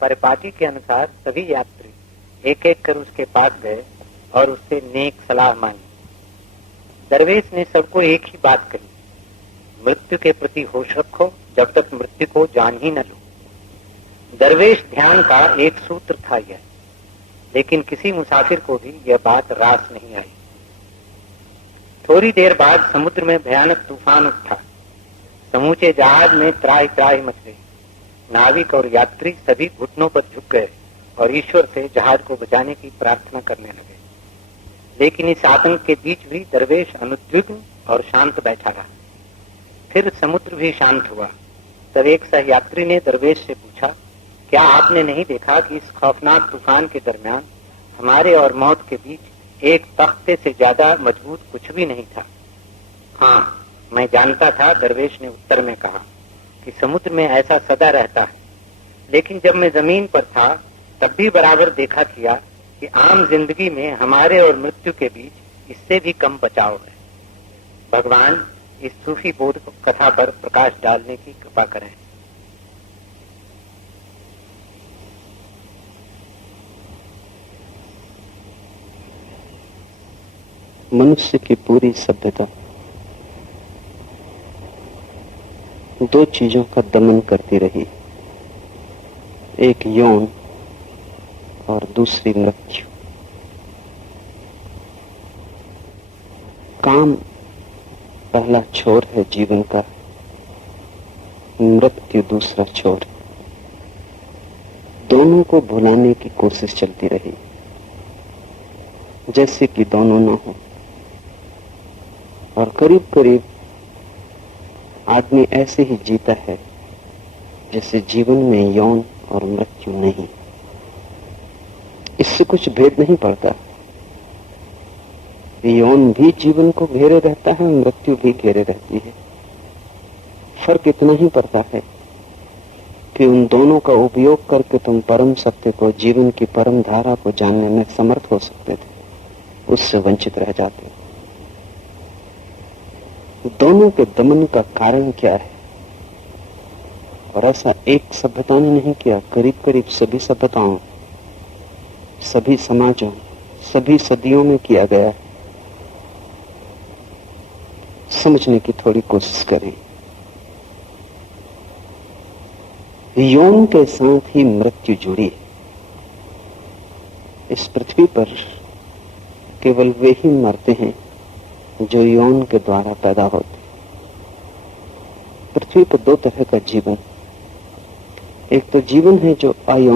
परिपाटी के अनुसार सभी यात्री एक एक कर उसके पास गए और उससे नेक सलाह मांगी। दरवेश ने सबको एक ही बात कही, मृत्यु के प्रति होश रखो जब तक मृत्यु को जान ही न लो। दरवेश ध्यान का एक सूत्र था यह, लेकिन किसी मुसाफिर को भी यह बात रास नहीं आई। थोड़ी देर बाद समुद्र में भयानक तूफान उठा। समूचे जहाज में त्राहि त्राहि मच गई। नाविक और यात्री सभी घुटनों पर झुक गए और ईश्वर से जहाज को बचाने की प्रार्थना करने लगे। लेकिन इस आतंक के बीच भी दरवेश अनुद्विग्न और शांत बैठा रहा। फिर समुद्र भी शांत हुआ। तब एक सहयात्री ने दरवेश से पूछा, क्या आपने नहीं देखा कि इस खौफनाक तूफान के दरमियान हमारे और मौत के बीच एक तख्ते से ज्यादा मजबूत कुछ भी नहीं था? हाँ, मैं जानता था, दरवेश ने उत्तर में कहा, कि समुद्र में ऐसा सदा रहता है। लेकिन जब मैं जमीन पर था तब भी बराबर देखा किया कि आम जिंदगी में हमारे और मृत्यु के बीच इससे भी कम बचाव है। भगवान इस सूफी बोध कथा पर प्रकाश डालने की कृपा करें। मनुष्य की पूरी सभ्यता दो चीजों का दमन करती रही, एक यौन और दूसरी मृत्यु। काम पहला छोर है जीवन का, मृत्यु दूसरा छोर। दोनों को भुलाने की कोशिश चलती रही, जैसे कि दोनों न हो। और करीब करीब आदमी ऐसे ही जीता है जैसे जीवन में यौन और मृत्यु नहीं। इससे कुछ भेद नहीं पड़ता। यौन भी जीवन को घेरे रहता है, मृत्यु भी घेरे रहती है। फर्क इतना ही पड़ता है कि उन दोनों का उपयोग करके तुम परम सत्य को, जीवन की परम धारा को जानने में समर्थ हो सकते थे, उससे वंचित रह जाते। दोनों के दमन का कारण क्या है? और ऐसा एक सभ्यता ने नहीं किया, करीब करीब सभी सभ्यताओं, सभी समाजों, सभी सदियों में किया गया है। समझने की थोड़ी कोशिश करें। यौन के साथ ही मृत्यु जुड़ी है। इस पृथ्वी पर केवल वे ही मरते हैं जो यौन के द्वारा पैदा होते। पृथ्वी पर दो तरह का जीवन, एक तो जीवन है जो अयौन